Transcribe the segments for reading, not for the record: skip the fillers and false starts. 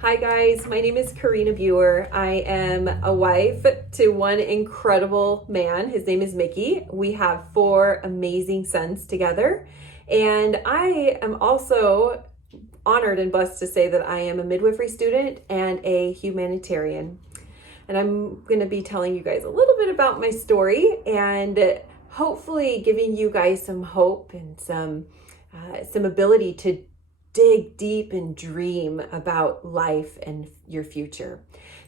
Hi guys, my name is Korina. I am a wife to one incredible man. His name is Mickey. We have 4 amazing sons together. And I am also honored and blessed to say that I am a midwifery student and a humanitarian. And I'm going to be telling you guys a little bit about my story and hopefully giving you guys some hope and some ability to dig deep and dream about life and your future.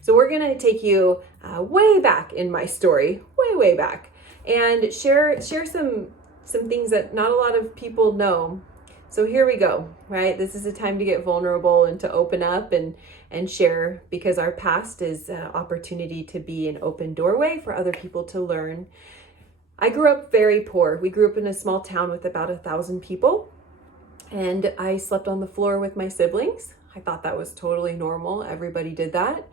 So we're going to take you way back in my story, way back, and share some things that not a lot of people know. So here we go, right? This is a time to get vulnerable and to open up and share, because our past is an opportunity to be an open doorway for other people to learn. I grew up very poor. We grew up in a small town with about 1,000 people. And I slept on the floor with my siblings. I thought that was totally normal. Everybody did that.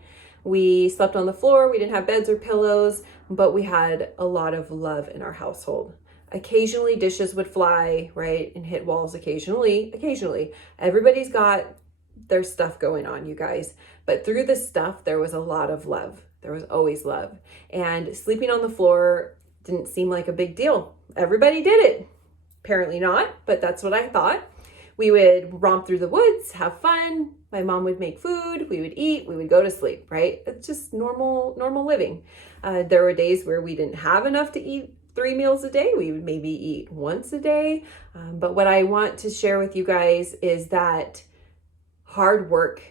We slept on the floor. We didn't have beds or pillows, but we had a lot of love in our household. Occasionally dishes would fly, right, and hit walls occasionally. Everybody's got their stuff going on, you guys. But through the stuff, there was a lot of love. There was always love. And sleeping on the floor didn't seem like a big deal. Everybody did it. Apparently not, but that's what I thought. We would romp through the woods, have fun. My mom would make food, we would eat, we would go to sleep, right? It's just normal living. There were days where we didn't have enough to eat 3 meals a day. We would maybe eat once a day. But what I want to share with you guys is that hard work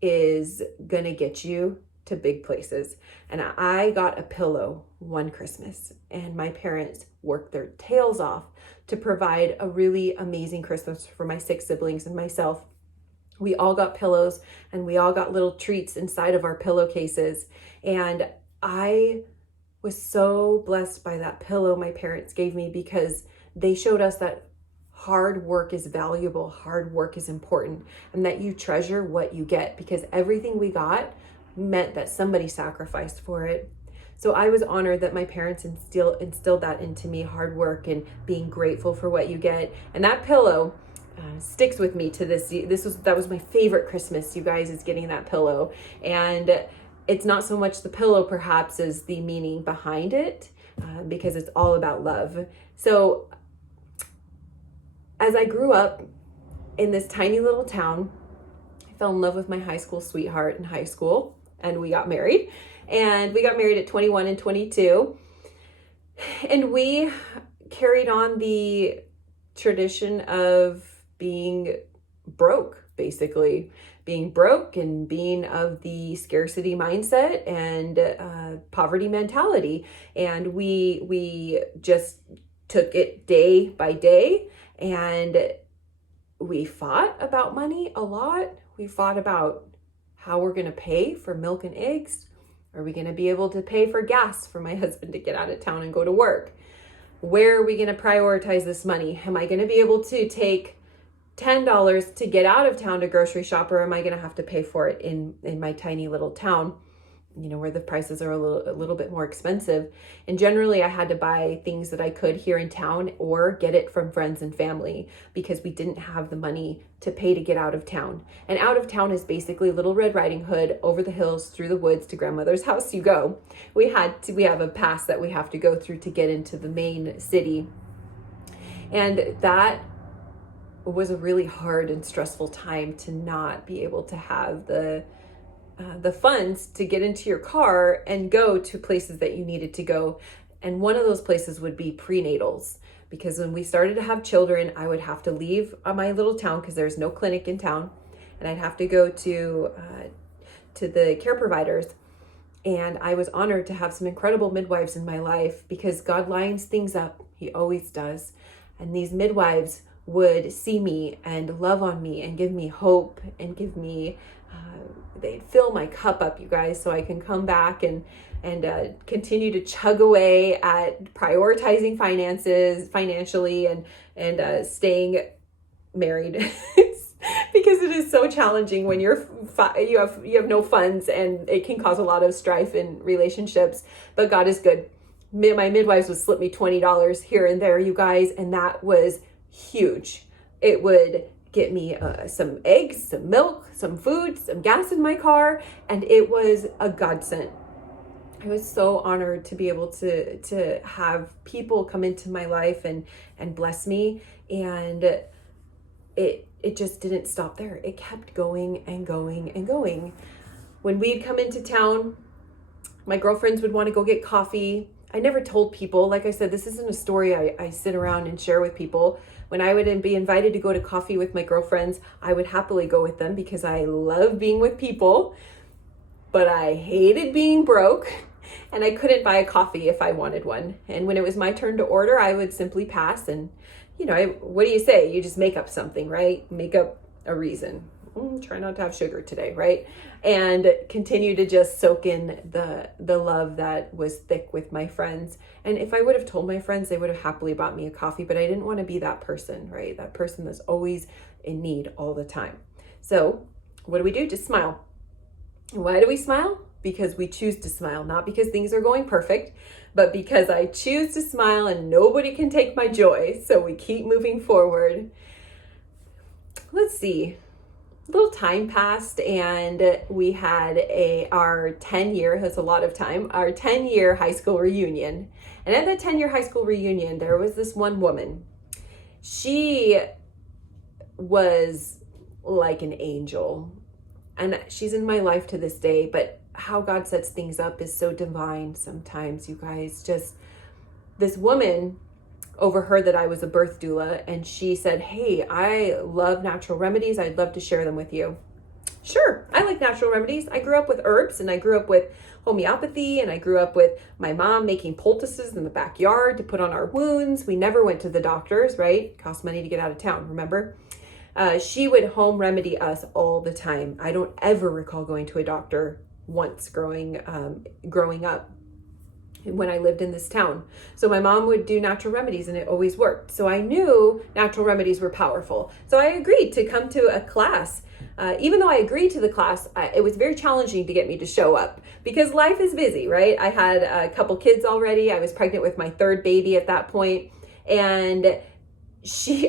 is gonna get you to big places. And I got a pillow one Christmas, and my parents worked their tails off to provide a really amazing Christmas for my 6 siblings and myself. We all got pillows and we all got little treats inside of our pillowcases. And I was so blessed by that pillow my parents gave me, because they showed us that hard work is valuable, hard work is important, and that you treasure what you get, because everything we got meant that somebody sacrificed for it. So I was honored that my parents instilled that into me, hard work and being grateful for what you get. And that pillow sticks with me to this. That was my favorite Christmas, you guys, is getting that pillow. And it's not so much the pillow perhaps as the meaning behind it, because it's all about love. So as I grew up in this tiny little town, I fell in love with my high school sweetheart in high school, and we got married. And we got married at 21 and 22. And we carried on the tradition of being broke, basically. Being broke and being of the scarcity mindset and poverty mentality. And we just took it day by day. And we fought about money a lot. We fought about how we're going to pay for milk and eggs. Are we going to be able to pay for gas for my husband to get out of town and go to work? Where are we going to prioritize this money? Am I going to be able to take $10 to get out of town to grocery shop, or am I going to have to pay for it in my tiny little town, where the prices are a little bit more expensive? And generally I had to buy things that I could here in town or get it from friends and family, because we didn't have the money to pay to get out of town. And out of town is basically Little Red Riding Hood, over the hills, through the woods to grandmother's house you go. We have a pass that we have to go through to get into the main city. And that was a really hard and stressful time, to not be able to have the funds to get into your car and go to places that you needed to go. And one of those places would be prenatals, because when we started to have children, I would have to leave my little town because there's no clinic in town, and I'd have to go to the care providers. And I was honored to have some incredible midwives in my life, because God lines things up. He always does. And these midwives would see me and love on me and give me hope and give me they'd fill my cup up, you guys, so I can come back and continue to chug away at prioritizing financially and staying married. Because it is so challenging when you have no funds, and it can cause a lot of strife in relationships. But God is good. My midwives would slip me $20 here and there, you guys, and that was huge. It would get me some eggs, some milk, some food, some gas in my car, and it was a godsend. I was so honored to be able to have people come into my life and bless me, and it just didn't stop there. It kept going and going and going. When we'd come into town, my girlfriends would want to go get coffee. I never told people. Like I said, this isn't a story I sit around and share with people. When I would be invited to go to coffee with my girlfriends, I would happily go with them because I love being with people, but I hated being broke and I couldn't buy a coffee if I wanted one. And when it was my turn to order, I would simply pass. And, what do you say? You just make up something, right? Make up a reason. Try not to have sugar today, right? And continue to just soak in the love that was thick with my friends. And if I would have told my friends, they would have happily bought me a coffee, but I didn't want to be that person, right? That person that's always in need all the time. So what do we do? Just smile. And why do we smile? Because we choose to smile, not because things are going perfect, but because I choose to smile and nobody can take my joy. So we keep moving forward. Let's see. A little time passed and we had our 10-year, that's a lot of time, our 10-year high school reunion. And at that 10-year high school reunion, there was this one woman. She was like an angel. And she's in my life to this day, but how God sets things up is so divine sometimes, you guys. Just this woman overheard that I was a birth doula, and she said, "Hey, I love natural remedies. I'd love to share them with you." Sure, I like natural remedies. I grew up with herbs, and I grew up with homeopathy, and I grew up with my mom making poultices in the backyard to put on our wounds. We never went to the doctors, right? Cost money to get out of town, remember? She would home remedy us all the time. I don't ever recall going to a doctor once growing up when I lived in this town. So my mom would do natural remedies and it always worked. So I knew natural remedies were powerful. So I agreed to come to a class. Even though I agreed to the class, it was very challenging to get me to show up because life is busy, right? I had a couple kids already. I was pregnant with my third baby at that point, and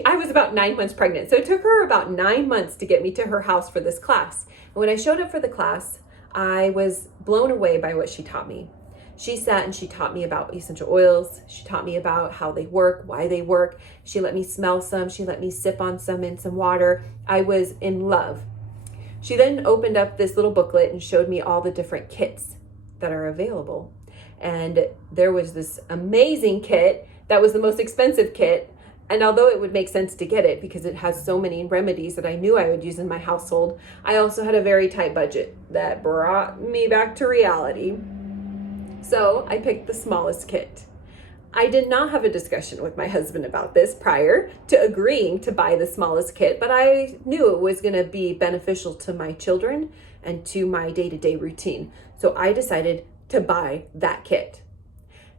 I was about 9 months pregnant. So it took her about 9 months to get me to her house for this class. And when I showed up for the class, I was blown away by what she taught me. She sat and she taught me about essential oils. She taught me about how they work, why they work. She let me smell some. She let me sip on some in some water. I was in love. She then opened up this little booklet and showed me all the different kits that are available. And there was this amazing kit that was the most expensive kit. And although it would make sense to get it because it has so many remedies that I knew I would use in my household, I also had a very tight budget that brought me back to reality. So I picked the smallest kit. I did not have a discussion with my husband about this prior to agreeing to buy the smallest kit, but I knew it was going to be beneficial to my children and to my day-to-day routine. So I decided to buy that kit.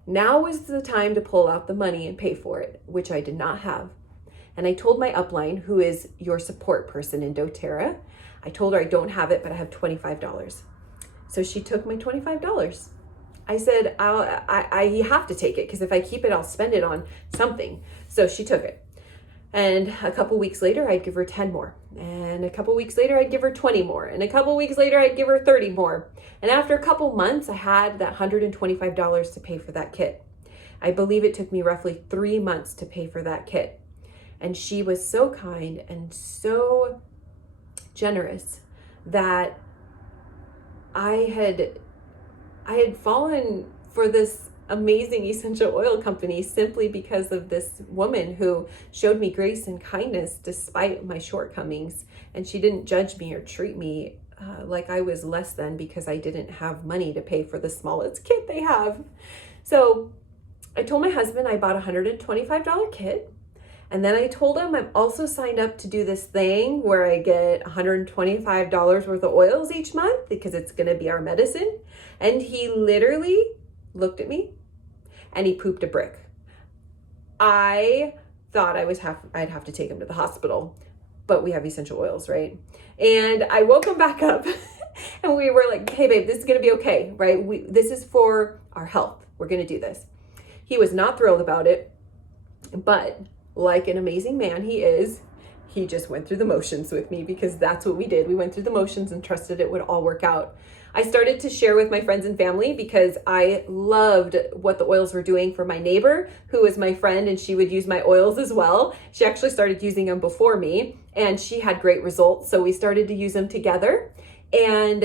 Now was the time to pull out the money and pay for it, which I did not have. And I told my upline, who is your support person in doTERRA, I told her I don't have it, but I have $25. So she took my $25. I said, you have to take it because if I keep it, I'll spend it on something. So she took it. And a couple weeks later, I'd give her 10 more. And a couple weeks later, I'd give her 20 more. And a couple weeks later, I'd give her 30 more. And after a couple months, I had that $125 to pay for that kit. I believe it took me roughly 3 months to pay for that kit. And she was so kind and so generous that I had fallen for this amazing essential oil company simply because of this woman who showed me grace and kindness despite my shortcomings. And she didn't judge me or treat me like I was less than because I didn't have money to pay for the smallest kit they have. So I told my husband I bought a $125 kit. And then I told him I'm also signed up to do this thing where I get $125 worth of oils each month because it's going to be our medicine. And he literally looked at me and he pooped a brick. I thought I'd have to take him to the hospital, but we have essential oils, right? And I woke him back up and we were like, "Hey babe, this is going to be okay, right? This is for our health. We're going to do this." He was not thrilled about it, but like an amazing man he is, He just went through the motions with me because that's what we did. We went through the motions and trusted it would all work out. I started to share with my friends and family because I loved what the oils were doing for my neighbor, who was my friend, and she would use my oils as well. She actually started using them before me, and she had great results. So we started to use them together. And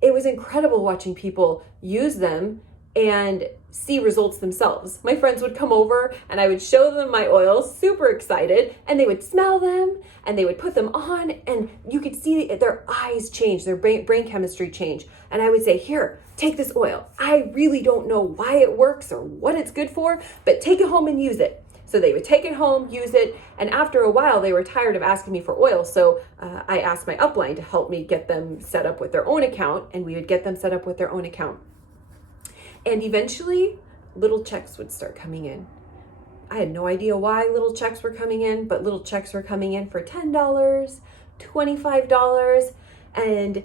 it was incredible watching people use them and see results themselves. My friends would come over and I would show them my oils, super excited, and they would smell them and they would put them on, and you could see their eyes change, their brain chemistry change. And I would say, here, take this oil. I really don't know why it works or what it's good for, but take it home and use it. So they would take it home, use it, and after a while, they were tired of asking me for oil. So I asked my upline to help me get them set up with their own account, and we would get them set up with their own account. And eventually, little checks would start coming in. I had no idea why little checks were coming in, but little checks were coming in for $10, $25, and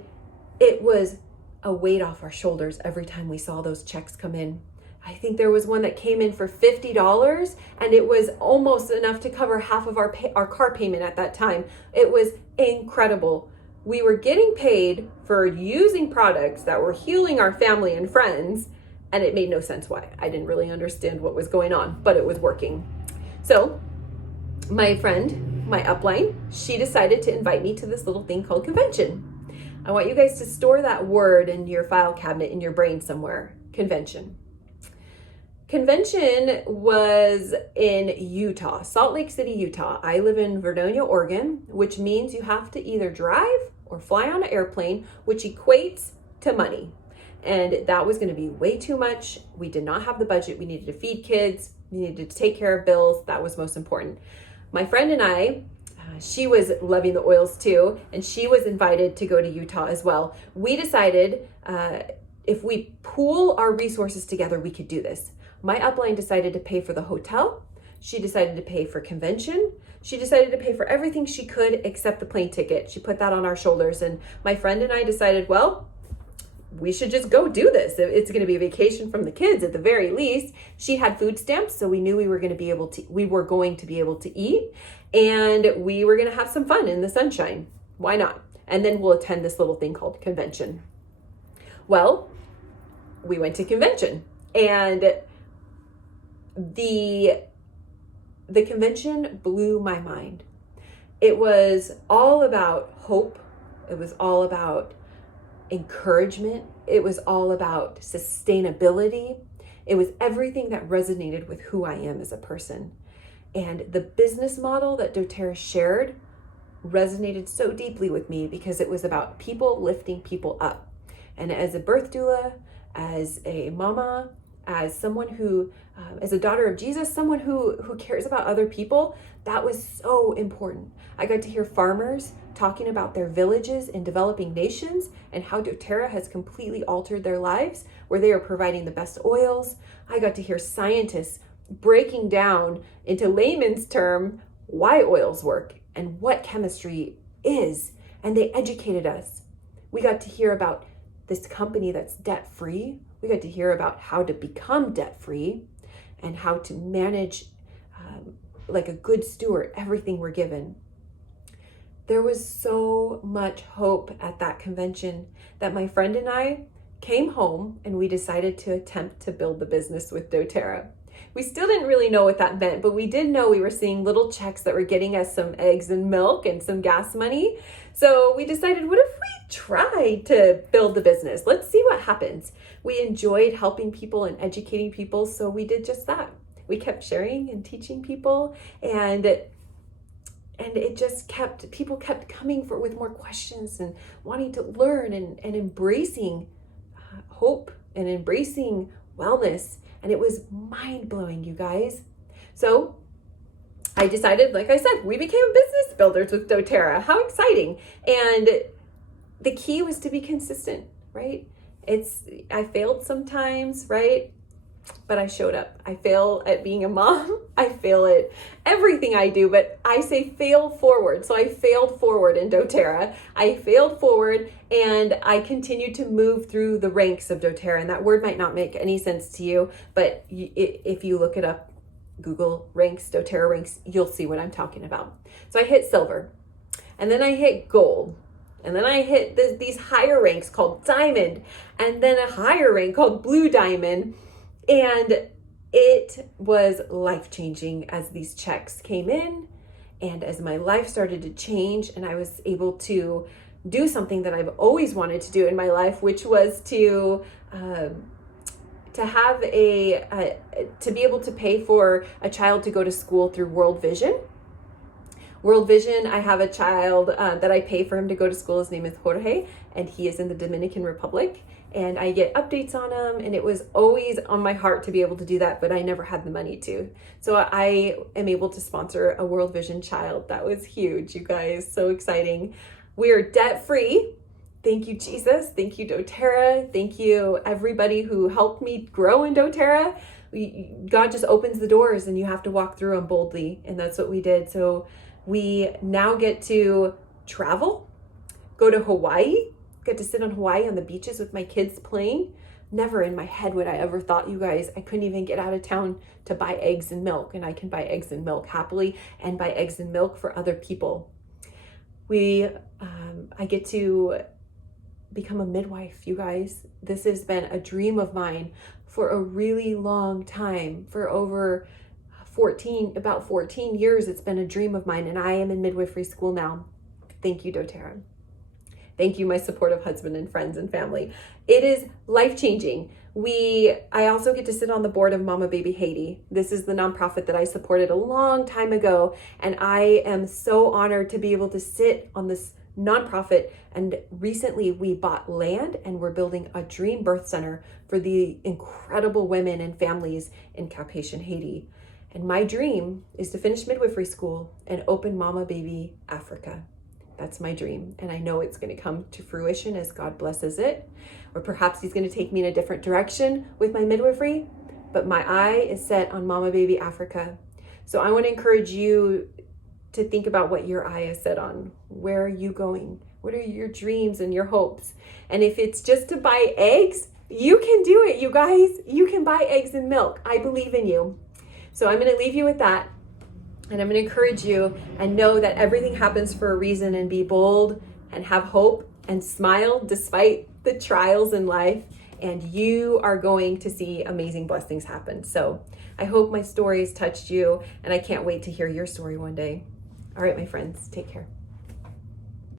it was a weight off our shoulders every time we saw those checks come in. I think there was one that came in for $50, and it was almost enough to cover half of our car payment at that time. It was incredible. We were getting paid for using products that were healing our family and friends, and it made no sense why. I didn't really understand what was going on, but it was working. So my friend, my upline, she decided to invite me to this little thing called convention. I want you guys to store that word in your file cabinet in your brain somewhere. Convention. Convention was in Utah, Salt Lake City, Utah. I live in Vernonia, Oregon, which means you have to either drive or fly on an airplane, which equates to money. And that was going to be way too much. We did not have the budget. We needed to feed kids. We needed to take care of bills. That was most important. My friend and I, she was loving the oils too, and she was invited to go to Utah as well. We decided if we pool our resources together, we could do this. My upline decided to pay for the hotel. She decided to pay for convention. She decided to pay for everything she could except the plane ticket. She put that on our shoulders. And my friend and I decided, well, we should just go do this. It's going to be a vacation from the kids at the very least. She had food stamps, so we knew we were going to be able to eat, and we were going to have some fun in the sunshine. Why not? And then we'll attend this little thing called convention. Well, we went to convention, and the convention blew my mind. It was all about hope. It was all about encouragement. It was all about sustainability. It was everything that resonated with who I am as a person. And the business model that doTERRA shared resonated so deeply with me because it was about people lifting people up. And as a birth doula, as a mama, as someone who, as a daughter of Jesus, someone who cares about other people, that was so important. I got to hear farmers talking about their villages in developing nations and how doTERRA has completely altered their lives, where they are providing the best oils. I got to hear scientists breaking down into layman's term why oils work and what chemistry is, and they educated us. We got to hear about this company that's debt-free. We got to hear about how to become debt-free and how to manage like a good steward everything we're given. There was so much hope at that convention that my friend and I came home and we decided to attempt to build the business with doTERRA. We still didn't really know what that meant, but we did know we were seeing little checks that were getting us some eggs and milk and some gas money. So we decided, what if we tried to build the business? Let's see what happens. We enjoyed helping people and educating people, so we did just that. We kept sharing and teaching people, and it just people kept coming with more questions and wanting to learn and embracing hope and embracing wellness. And it was mind-blowing, you guys. So I decided, like I said, we became business builders with doTERRA. How exciting. And the key was to be consistent, right? I failed sometimes, right? But I showed up. I fail at being a mom. I fail at everything I do, but I say fail forward. So I failed forward in doTERRA. I failed forward and I continued to move through the ranks of doTERRA. And that word might not make any sense to you, but if you look it up, Google ranks, doTERRA ranks, you'll see what I'm talking about. So I hit silver, and then I hit gold, and then I hit these higher ranks called diamond, and then a higher rank called blue diamond. And it was life-changing as these checks came in and as my life started to change, and I was able to do something that I've always wanted to do in my life, which was to have to be able to pay for a child to go to school through World Vision. World Vision, I have a child that I pay for him to go to school. His name is Jorge, and he is in the Dominican Republic. And I get updates on him, and it was always on my heart to be able to do that, but I never had the money to. So I am able to sponsor a World Vision child. That was huge, you guys. So exciting. We are debt-free. Thank you, Jesus. Thank you, doTERRA. Thank you, everybody who helped me grow in doTERRA. God just opens the doors, and you have to walk through them boldly, and that's what we did. So we now get to travel, go to Hawaii, get to sit on Hawaii on the beaches with my kids playing. Never in my head would I ever thought, you guys, I couldn't even get out of town to buy eggs and milk, and I can buy eggs and milk happily and buy eggs and milk for other people. I get to become a midwife, you guys. This has been a dream of mine for a really long time. For over about 14 years, it's been a dream of mine, and I am in midwifery school now. Thank you, doTERRA. Thank you, my supportive husband and friends and family. It is life-changing. I also get to sit on the board of Mama Baby Haiti. This is the nonprofit that I supported a long time ago, and I am so honored to be able to sit on this nonprofit. And recently we bought land, and we're building a dream birth center for the incredible women and families in Cap-Haïtien, Haiti. And my dream is to finish midwifery school and open Mama Baby Africa. That's my dream, and I know it's going to come to fruition as God blesses it, or perhaps he's going to take me in a different direction with my midwifery, but my eye is set on Mama Baby Africa. So I want to encourage you to think about what your eye is set on. Where are you going? What are your dreams and your hopes? And if it's just to buy eggs, you can do it, you guys. You can buy eggs and milk. I believe in you. So I'm going to leave you with that. And I'm going to encourage you and know that everything happens for a reason, and be bold and have hope and smile despite the trials in life. And you are going to see amazing blessings happen. So I hope my stories touched you, and I can't wait to hear your story one day. All right, my friends, take care.